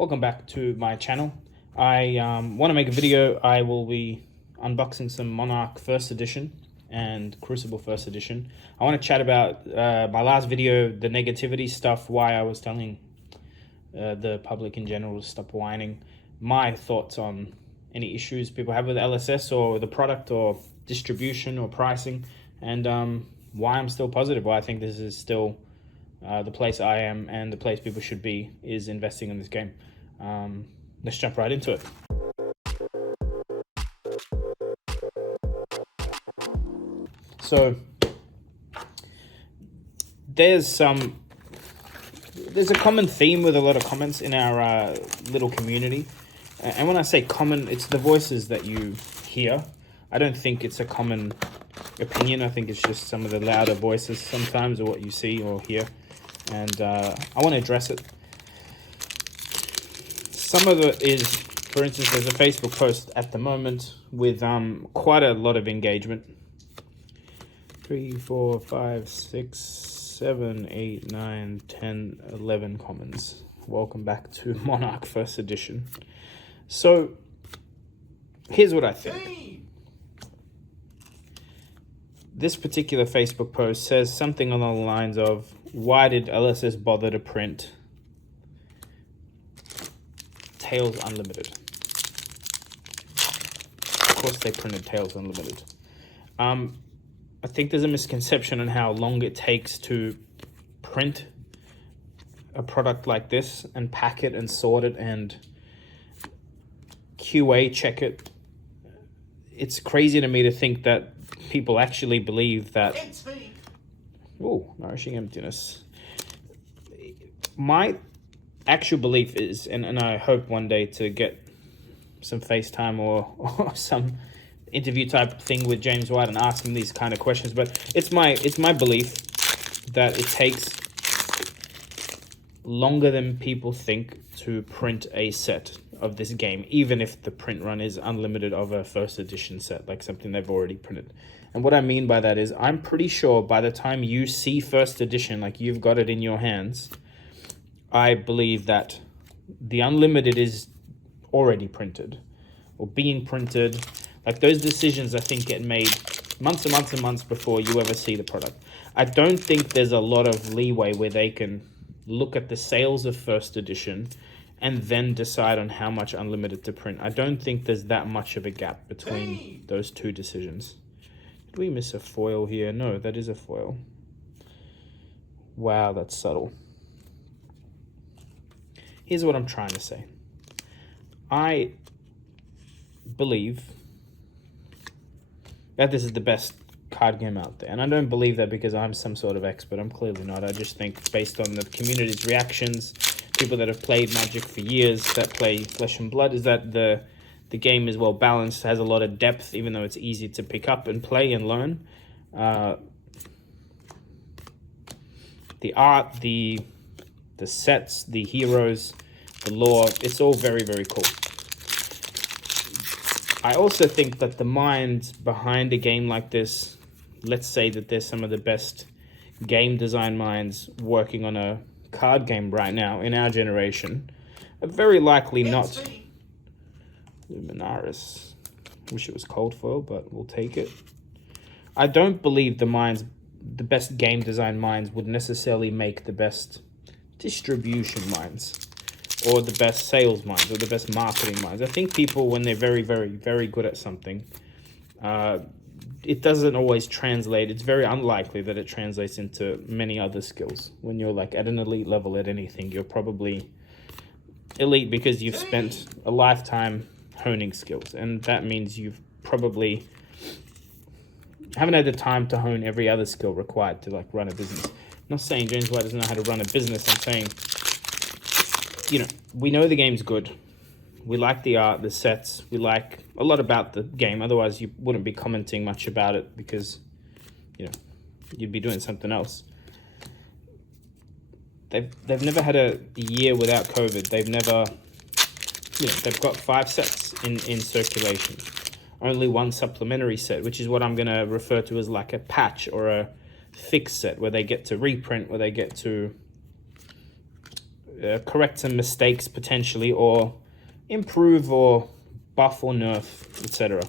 Welcome back to my channel. I want to make a video. I will be unboxing some Monarch First Edition and Crucible First Edition. I want to chat about my last video, the negativity stuff, why I was telling the public in general to stop whining, my thoughts on any issues people have with LSS or the product or distribution or pricing, and why I'm still positive, why I think this is still the place I am and the place people should be is investing in this game. Let's jump right into it. So there's a common theme with a lot of comments in our little community, and when I say common, it's the voices that you hear. I don't think it's a common opinion. I think it's just some of the louder voices sometimes, or what you see or hear, and I want to address it. Some of it is, for instance, there's a Facebook post at the moment with quite a lot of engagement. 3, 4, 5, 6, 7, 8, 9, 10, 11 comments. Welcome back to Monarch First Edition. So here's what I think. This particular Facebook post says something along the lines of, why did LSS bother to print Tales Unlimited? Of course they printed Tales Unlimited. I think there's a misconception on how long it takes to print a product like this and pack it and sort it and QA check it. It's crazy to me to think that people actually believe that. Oh, nourishing emptiness. My actual belief is, and I hope one day to get some FaceTime or some interview type thing with James White and ask him these kind of questions, but it's my belief that it takes longer than people think to print a set of this game, even if the print run is unlimited of a first edition set, like something they've already printed. And what I mean by that is, I'm pretty sure by the time you see first edition, like you've got it in your hands, I believe that the unlimited is already printed or being printed. Like those decisions, I think, get made months and months and months before you ever see the product. I don't think there's a lot of leeway where they can look at the sales of first edition and then decide on how much unlimited to print. I don't think there's that much of a gap between those two decisions. Did we miss a foil here? No, that is a foil. Wow, that's subtle. Here's what I'm trying to say. I believe that this is the best card game out there. And I don't believe that because I'm some sort of expert. I'm clearly not. I just think based on the community's reactions, people that have played Magic for years, that play Flesh and Blood, is that the game is well balanced, has a lot of depth, even though it's easy to pick up and play and learn. The art, the sets, the heroes, the lore, it's all very, very cool. I also think that the minds behind a game like this, let's say that there's some of the best game design minds working on a card game right now in our generation, are very likely not. Luminaris. Wish it was cold foil, but we'll take it. I don't believe the best game design minds would necessarily make the best distribution minds or the best sales minds or the best marketing minds. I think people, when they're very, very, very good at something, it doesn't always translate. It's very unlikely that it translates into many other skills. When you're like at an elite level at anything, you're probably elite because you've spent a lifetime honing skills, and that means you've probably haven't had the time to hone every other skill required to like run a business. I'm not saying James White doesn't know how to run a business. I'm saying, you know, we know the game's good. We like the art, the sets. We like a lot about the game. Otherwise, you wouldn't be commenting much about it because, you know, you'd be doing something else. They've never had a year without COVID. They've never, you know, they've got 5 sets in circulation. Only 1 supplementary set, which is what I'm going to refer to as like a patch or a fix set, where they get to reprint, where they get to correct some mistakes potentially, or improve or buff or nerf, etc.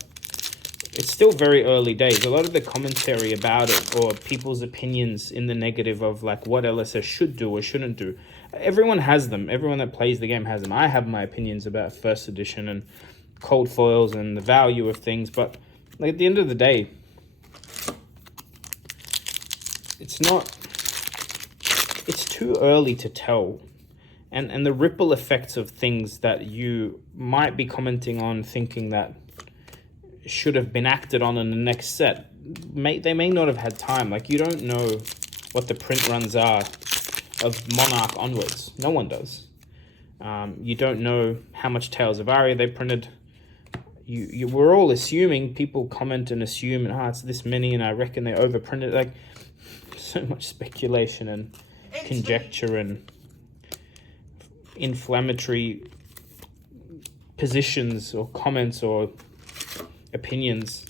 It's still very early days. A lot of the commentary about it, or people's opinions in the negative of like what LSS should do or shouldn't do, everyone has them. Everyone that plays the game has them. I have my opinions about first edition and cold foils and the value of things, but like at the end of the day, it's too early to tell. And the ripple effects of things that you might be commenting on, thinking that should have been acted on in the next set, they may not have had time. Like, you don't know what the print runs are of Monarch onwards. No one does. You don't know how much Tales of Aria they printed. We're all assuming. People comment and assume, and it's this many, and I reckon they overprinted. Like, so much speculation and conjecture and inflammatory positions or comments or opinions.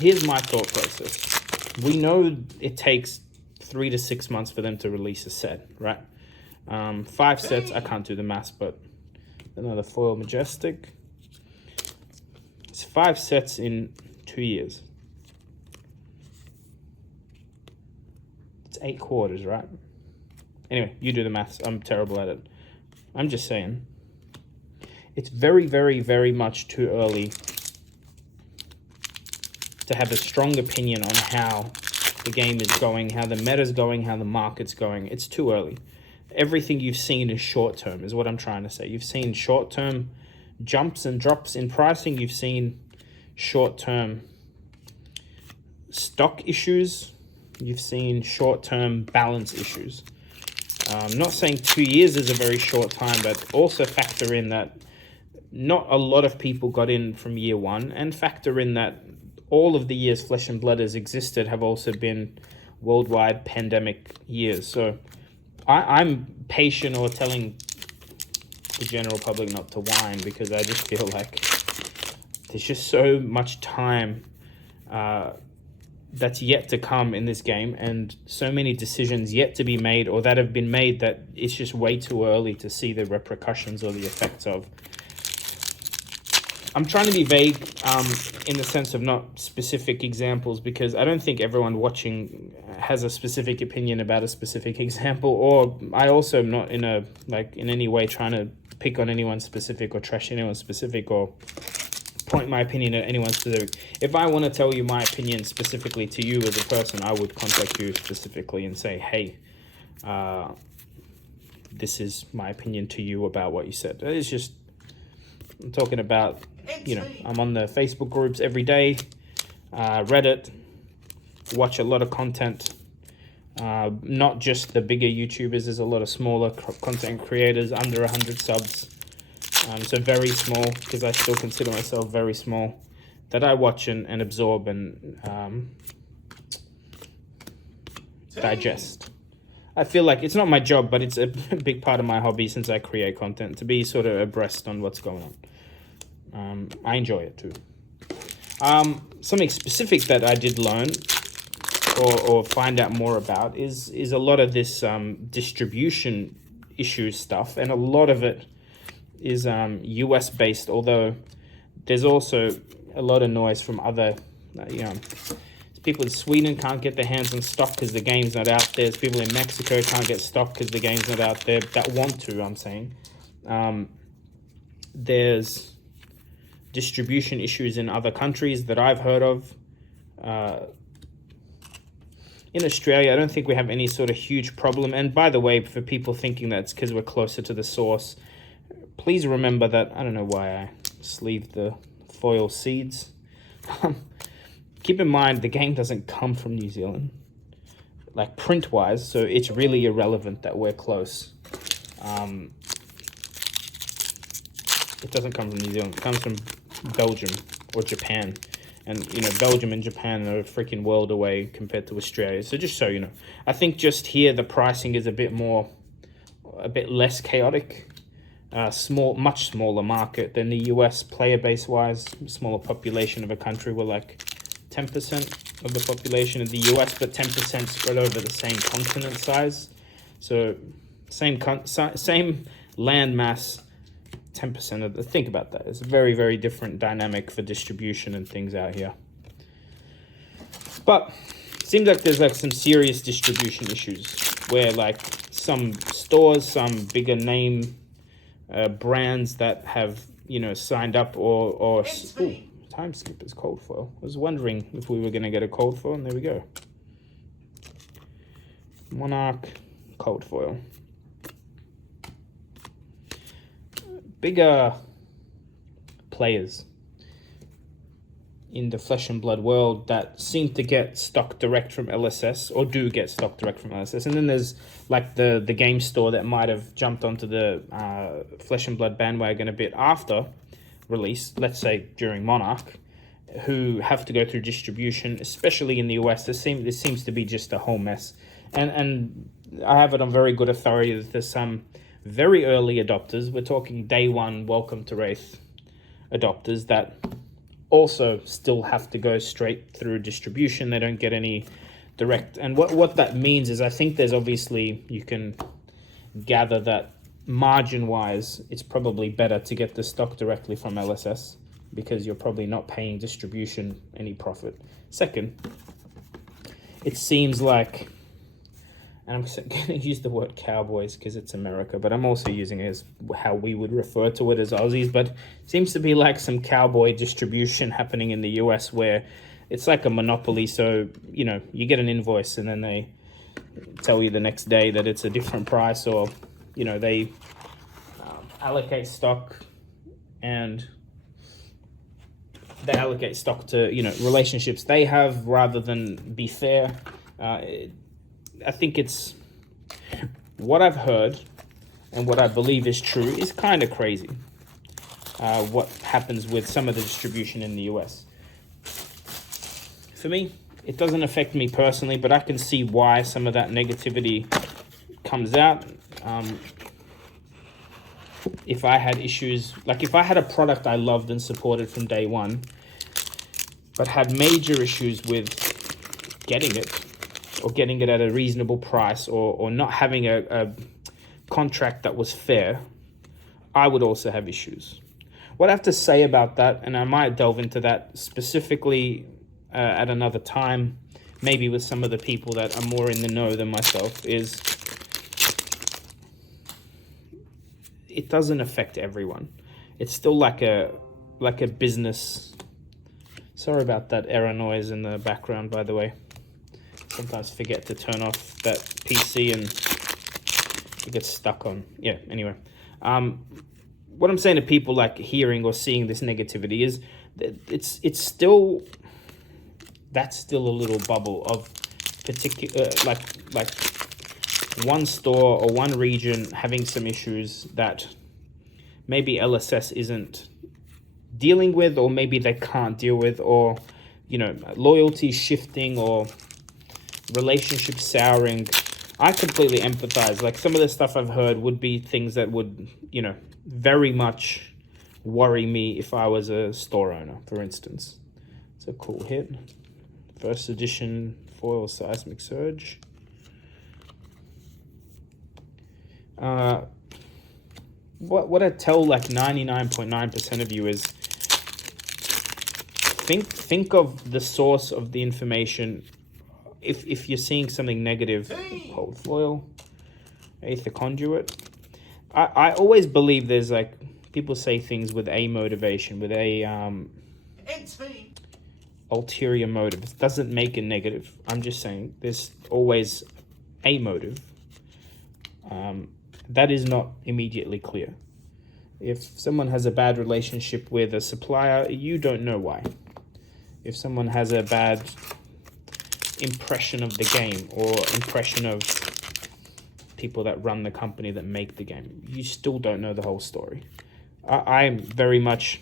Here's my thought process. We know it takes 3 to 6 months for them to release a set, right? 5 sets, I can't do the maths, but another foil majestic. It's 5 sets in 2 years. It's 8 quarters, right? Anyway, you do the maths. I'm terrible at it. I'm just saying. It's very, very, very much too early to have a strong opinion on how the game is going, how the meta's going, how the market's going. It's too early. Everything you've seen is short-term, is what I'm trying to say. You've seen short-term jumps and drops in pricing. You've seen short-term stock issues. You've seen short-term balance issues. I'm not saying 2 years is a very short time, but also factor in that not a lot of people got in from year one, and factor in that all of the years Flesh and Blood has existed have also been worldwide pandemic years. So I'm patient, or telling the general public not to whine, because I just feel like there's just so much time that's yet to come in this game, and so many decisions yet to be made, or that have been made, that it's just way too early to see the repercussions or the effects of. I'm trying to be vague in the sense of not specific examples, because I don't think everyone watching has a specific opinion about a specific example, or I also am not in any way trying to pick on anyone specific or trash anyone specific or point my opinion at anyone specific. If I want to tell you my opinion specifically to you as a person, I would contact you specifically and say, hey, this is my opinion to you about what you said. It's just, I'm talking about, I'm on the Facebook groups every day, Reddit, watch a lot of content, not just the bigger YouTubers. There's a lot of smaller content creators under 100 subs. So very small, because I still consider myself very small, that I watch and absorb and digest. I feel like it's not my job, but it's a big part of my hobby since I create content, to be sort of abreast on what's going on. I enjoy it too. Something specific that I did learn or find out more about is a lot of this distribution issue stuff, and a lot of it is US based, although there's also a lot of noise from other, people in Sweden can't get their hands on stock because the game's not out there. There's people in Mexico can't get stock because the game's not out there, that want to, I'm saying. There's distribution issues in other countries that I've heard of. In Australia, I don't think we have any sort of huge problem. And by the way, for people thinking that it's because we're closer to the source, please remember that, I don't know why I sleeved the foil seeds. Keep in mind, the game doesn't come from New Zealand, like print-wise, so it's really irrelevant that we're close. It doesn't come from New Zealand. It comes from Belgium or Japan. And, Belgium and Japan are a freaking world away compared to Australia. So just so you know. I think just here, the pricing is a bit less chaotic. Much smaller market than the US, player base wise, smaller population of a country. We're like 10% of the population of the US, but 10% spread over the same continent size. So same land mass, 10% of the. Think about that. It's a very, very different dynamic for distribution and things out here. But seems like there's like some serious distribution issues where like some stores, some bigger name brands that have, you know, signed up or ooh, time skip is cold foil. I was wondering if we were going to get a cold foil, and there we go. Monarch cold foil. Bigger players in the Flesh and Blood world that seem to get stock direct from LSS, or do get stock direct from LSS. And then there's like the game store that might have jumped onto the Flesh and Blood bandwagon a bit after release, let's say during Monarch, who have to go through distribution, especially in the US. This seems to be just a whole mess. And I have it on very good authority that there's some very early adopters. We're talking day one, welcome to Wraith adopters that also still have to go straight through distribution. They don't get any direct. And what that means is, I think there's obviously, you can gather that margin-wise, it's probably better to get the stock directly from LSS because you're probably not paying distribution any profit. Second, it seems like, and I'm going to use the word cowboys because it's America, but I'm also using it as how we would refer to it as Aussies, but it seems to be like some cowboy distribution happening in the US where it's like a monopoly. So, you know, you get an invoice and then they tell you the next day that it's a different price, or, you know, they allocate stock and they allocate stock to, you know, relationships they have rather than be fair. I think it's what I've heard and what I believe is true is kind of crazy. What happens with some of the distribution in the US. For me, it doesn't affect me personally, but I can see why some of that negativity comes out. If I had issues, like if I had a product I loved and supported from day one, but had major issues with getting it, or getting it at a reasonable price, or not having a contract that was fair, I would also have issues. What I have to say about that, and I might delve into that specifically at another time, maybe with some of the people that are more in the know than myself, is it doesn't affect everyone. It's still like a business. Sorry about that error noise in the background, by the way. Sometimes forget to turn off that PC and it gets stuck on. Yeah, anyway. What I'm saying to people like hearing or seeing this negativity is that it's still, that's still a little bubble of particular, like one store or one region having some issues that maybe LSS isn't dealing with, or maybe they can't deal with, or, you know, loyalty shifting or relationship souring. I completely empathize. Like some of the stuff I've heard would be things that would, you know, very much worry me if I was a store owner, for instance. It's a cool hit. First edition foil seismic surge. What I tell like 99.9% of you is think of the source of the information. If you're seeing something negative, cold foil, Aether Conduit. I always believe there's like, people say things with a motivation, with a ulterior motive. It doesn't make it negative. I'm just saying there's always a motive. That is not immediately clear. If someone has a bad relationship with a supplier, you don't know why. If someone has a bad impression of the game, or impression of people that run the company that make the game, you still don't know the whole story. I'm very much,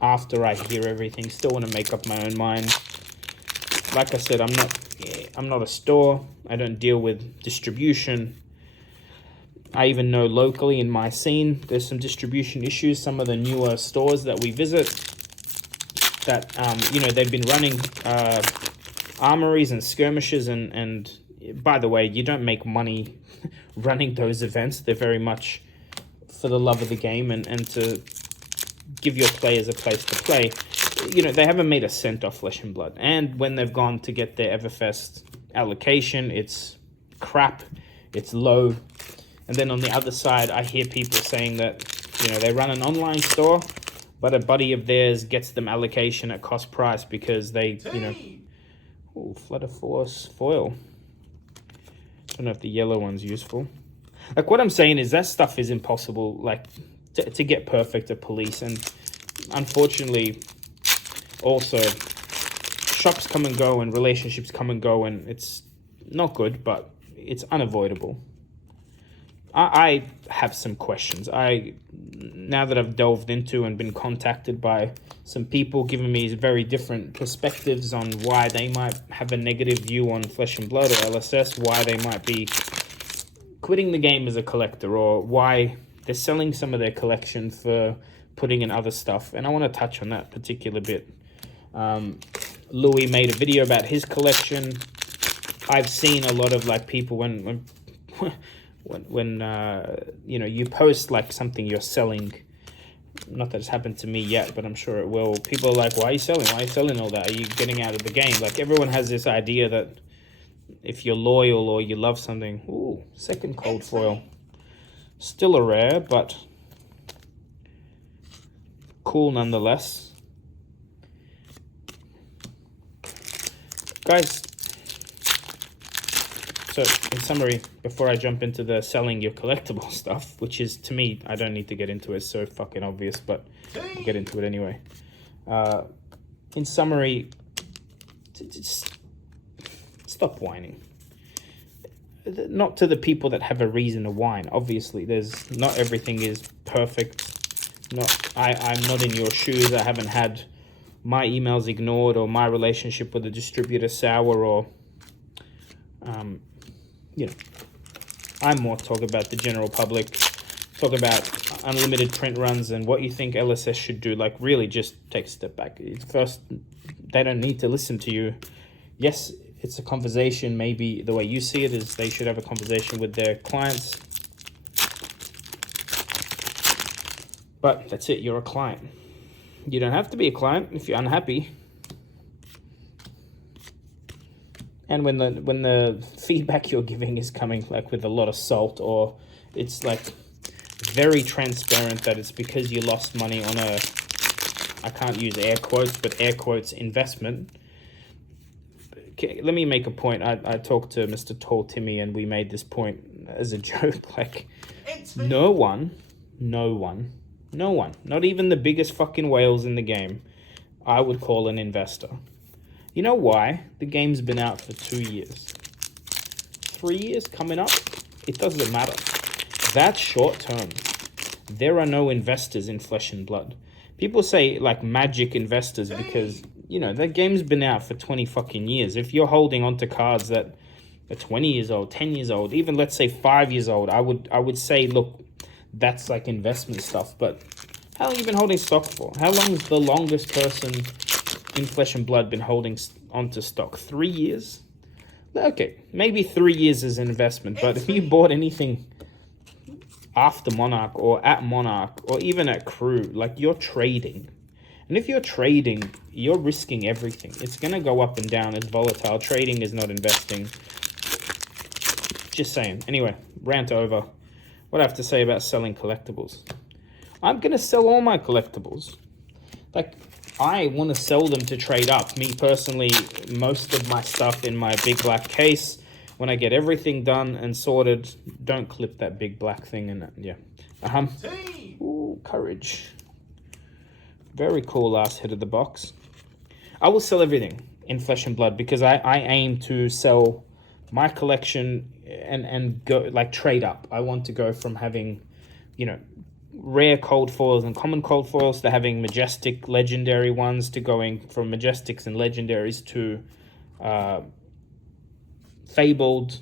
after I hear everything, still want to make up my own mind. Like I said, I'm not a store. I don't deal with distribution. I even know locally in my scene, there's some distribution issues. Some of the newer stores that we visit, that, you know, they've been running armories and skirmishes, and by the way, you don't make money running those events. They're very much for the love of the game and to give your players a place to play. You know, they haven't made a cent off Flesh and Blood. And when they've gone to get their Everfest allocation, it's crap, it's low. And then on the other side, I hear people saying that, you know, they run an online store, but a buddy of theirs gets them allocation at cost price because they, you know... Ooh, Flutter Force foil. Don't know if the yellow one's useful. Like, what I'm saying is that stuff is impossible, like, to get perfect at police. And unfortunately, also, shops come and go and relationships come and go, and it's not good, but it's unavoidable. I have some questions. Now that I've delved into and been contacted by some people giving me very different perspectives on why they might have a negative view on Flesh and Blood or LSS, why they might be quitting the game as a collector, or why they're selling some of their collection for putting in other stuff. And I want to touch on that particular bit. Louis made a video about his collection. I've seen a lot of like people when you know, you post like something you're selling, not that it's happened to me yet, but I'm sure it will. People are like, why are you selling all that? Are you getting out of the game? Like, everyone has this idea that if you're loyal or you love something... Ooh, second cold foil. Still a rare, but cool nonetheless. Guys, so in summary, before I jump into the selling your collectible stuff, which is, to me, I don't need to get into it, it's so fucking obvious, but I'll get into it anyway. In summary, just stop whining. Not to the people that have a reason to whine. Obviously, not everything is perfect. I'm not in your shoes. I haven't had my emails ignored or my relationship with the distributor sour, or you know, I'm more talk about the general public, talk about unlimited print runs and what you think LSS should do. Like, really just take a step back. First, they don't need to listen to you. Yes, it's a conversation. Maybe the way you see it is they should have a conversation with their clients. But that's it, you're a client. You don't have to be a client if you're unhappy. And when the feedback you're giving is coming like with a lot of salt, or it's like very transparent that it's because you lost money on a, I can't use air quotes, but air quotes investment. Okay, let me make a point. I talked to Mr. Tall Timmy and we made this point as a joke. Like, no one, not even the biggest fucking whales in the game, I would call an investor. You know why? The game's been out for 2 years. 3 years coming up? It doesn't matter. That's short term. There are no investors in Flesh and Blood. People say like magic investors because, you know, that game's been out for 20 fucking years. If you're holding onto cards that are 20 years old, 10 years old, even let's say 5 years old, I would say, look, that's like investment stuff. But how long have you been holding stock for? How long is the longest person in Flesh and Blood been holding onto stock? 3 years? Okay, maybe 3 years is an investment, but if you bought anything after Monarch or at Monarch or even at Crew, like, you're trading. And if you're trading, you're risking everything. It's going to go up and down. It's volatile. Trading is not investing. Just saying. Anyway, rant over. What I have to say about selling collectibles. I'm going to sell all my collectibles. Like, I want to sell them to trade up. Me personally, most of my stuff in my big black case, when I get everything done and sorted, don't clip that big black thing in it. Yeah. Ooh, courage. Very cool last hit of the box. I will sell everything in Flesh and Blood because I aim to sell my collection and go like trade up. I want to go from having, you know, rare cold foils and common cold foils to having majestic legendary ones, to going from majestics and legendaries to fabled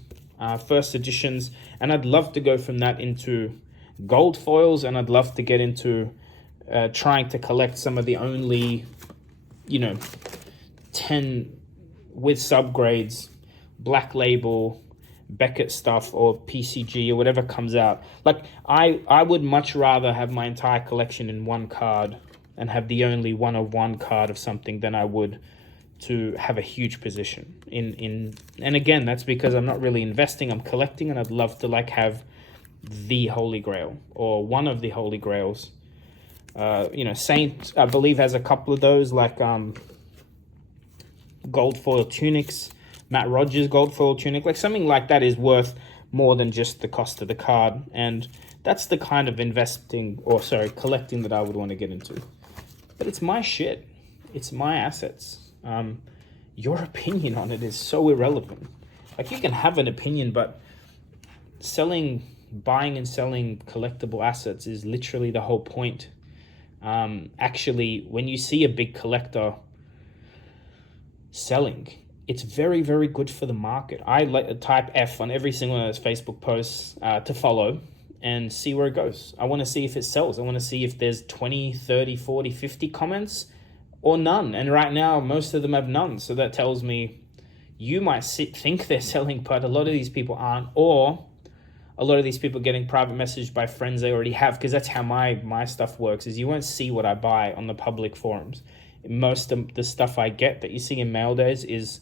first editions, and I'd love to go from that into gold foils, and I'd love to get into trying to collect some of the only, you know, 10 with subgrades, black label, Beckett stuff or PCG or whatever comes out. Like, I would much rather have my entire collection in one card and have the only one of one card of something than I would to have a huge position in and again, that's because I'm not really investing, I'm collecting, and I'd love to like have the Holy Grail or one of the Holy Grails. You know, Saint, I believe, has a couple of those, like gold foil tunics, Matt Rogers gold foil tunic, like something like that is worth more than just the cost of the card, and that's the kind of collecting that I would want to get into. But it's my shit, it's my assets. Your opinion on it is so irrelevant. Like, you can have an opinion, but buying and selling collectible assets is literally the whole point. Actually, when you see a big collector selling, it's very, very good for the market. I type F on every single one of those Facebook posts to follow and see where it goes. I want to see if it sells. I want to see if there's 20, 30, 40, 50 comments or none. And right now, most of them have none. So that tells me you might think they're selling, but a lot of these people aren't. Or a lot of these people getting private messaged by friends they already have, because that's how my stuff works, is you won't see what I buy on the public forums. Most of the stuff I get that you see in mail days is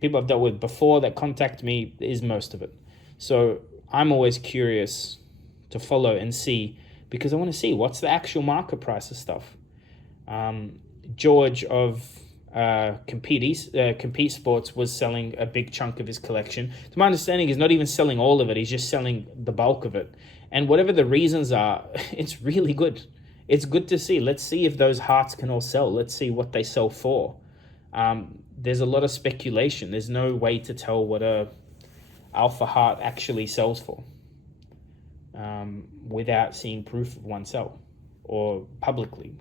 people I've dealt with before that contact me, is most of it. So I'm always curious to follow and see, because I want to see what's the actual market price of stuff. George of Compete Sports was selling a big chunk of his collection. To my understanding, he's not even selling all of it. He's just selling the bulk of it. And whatever the reasons are, it's really good. It's good to see. Let's see if those hearts can all sell. Let's see what they sell for. There's a lot of speculation. There's no way to tell what a alpha heart actually sells for without seeing proof of one sell or publicly.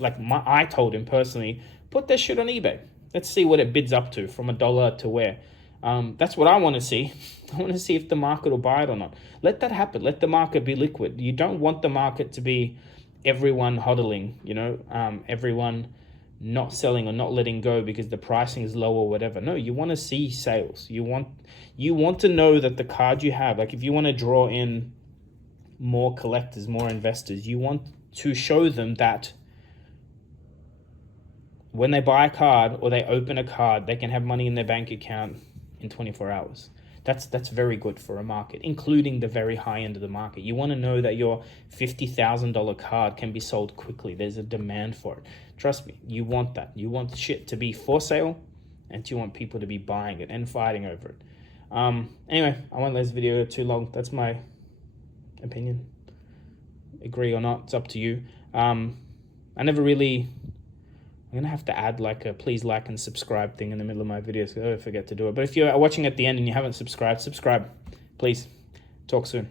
Like, I told him personally, put that shit on eBay. Let's see what it bids up to, from $1 to where. That's what I want to see. I want to see if the market will buy it or not. Let that happen. Let the market be liquid. You don't want the market to be everyone hodling, everyone not selling or not letting go because the pricing is low or whatever. No, you want to see sales. You want to know that the card you have, like if you want to draw in more collectors, more investors, you want to show them that when they buy a card or they open a card, they can have money in their bank account in 24 hours. That's very good for a market, including the very high end of the market. You want to know that your $50,000 card can be sold quickly. There's a demand for it. Trust me, you want that. You want shit to be for sale, and you want people to be buying it and fighting over it. Anyway, I won't let this video too long. That's my opinion. Agree or not, it's up to you. I'm going to have to add like a please like and subscribe thing in the middle of my videos, so I forget to do it. But if you're watching at the end and you haven't subscribed, subscribe, please. Talk soon.